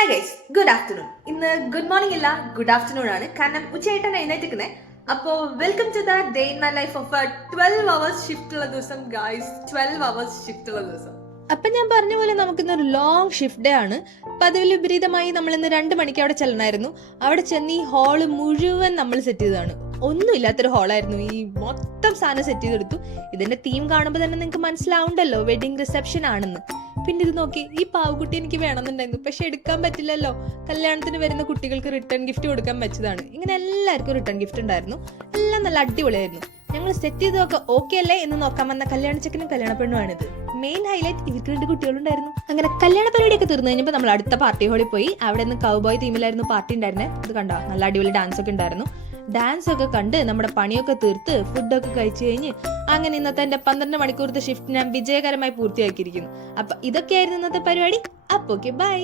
Hi guys, good afternoon. ഇന്ന് good morning ഇല്ല, good afternoon ആണ്. കാരണം ഉച്ചയായിട്ടാണ് എഴുന്നേറ്റിരിക്കുന്നത്. അപ്പോൾ welcome to the day in my life of 12 hours shift ഉള്ള ദിവസം ഗൈസ്. 12 അവേഴ്സ് ഷിഫ്റ്റ് ഉള്ള ദിവസം. അപ്പൊ ഞാൻ പറഞ്ഞ പോലെ നമുക്കിന്നൊരു ലോങ് ഷിഫ്റ്റ് ഡേ ആണ്. പതിവിൽ വിപരീതമായി നമ്മൾ ഇന്ന് 2 മണിക്ക് അവിടെ ചെല്ലണമായിരുന്നു. അവിടെ ചെന്ന് ഈ ഹാള് മുഴുവൻ നമ്മൾ സെറ്റ് ചെയ്തതാണ്. ഒന്നുമില്ലാത്തൊരു ഹാളായിരുന്നു. ഈ മൊത്തം സാധനം സെറ്റ് ചെയ്തെടുത്തു. ഇതിന്റെ തീം കാണുമ്പോൾ തന്നെ നിങ്ങൾക്ക് മനസ്സിലാവുണ്ടല്ലോ വെഡിങ് റിസപ്ഷൻ ആണെന്ന്. പിന്നെ ഇത് നോക്കി, ഈ പാവക്കുട്ടി എനിക്ക് വേണമെന്നുണ്ടായിരുന്നു, പക്ഷെ എടുക്കാൻ പറ്റില്ലല്ലോ. കല്യാണത്തിന് വരുന്ന കുട്ടികൾക്ക് റിട്ടേൺ ഗിഫ്റ്റ് കൊടുക്കാൻ വെച്ചതാണ്. ഇങ്ങനെ എല്ലാവർക്കും റിട്ടേൺ ഗിഫ്റ്റ് ഉണ്ടായിരുന്നു. എല്ലാം നല്ല അടിപൊളിയായിരുന്നു. ഞങ്ങൾ സെറ്റ് ചെയ്തൊക്കെ ഓക്കെ അല്ലേ എന്ന് നോക്കാൻ വന്ന കല്യാണച്ചക്കനും കല്യാണ പെണ്ണുമാണിത്. മെയിൻ ഹൈലൈറ്റ് ഇവർക്ക് 2 കുട്ടികളുണ്ടായിരുന്നു. അങ്ങനെ കല്യാണ പരിപാടിയൊക്കെ തീർന്നു കഴിഞ്ഞപ്പോൾ നമ്മൾ അടുത്ത പാർട്ടി ഹാളിൽ പോയി. അവിടെ നിന്ന് കൗബോയ് തീമിലായിരുന്നു പാർട്ടി ഉണ്ടായിരുന്നത്. ഇത് കണ്ടോ, നല്ല അടിപൊളി ഡാൻസ് ഒക്കെ ഉണ്ടായിരുന്നു. ഡാൻസ് ഒക്കെ കണ്ട് നമ്മുടെ പണിയൊക്കെ തീർത്ത് ഫുഡൊക്കെ കഴിച്ചു കഴിഞ്ഞ് അങ്ങനെ ഇന്നത്തെ എന്റെ 12 മണിക്കൂറത്തെ ഷിഫ്റ്റ് ഞാൻ വിജയകരമായി പൂർത്തിയാക്കിയിരിക്കുന്നു. അപ്പൊ ഇതൊക്കെയായിരുന്നു ഇന്നത്തെ പരിപാടി. അപ്പൊ ഓക്കെ, ബൈ.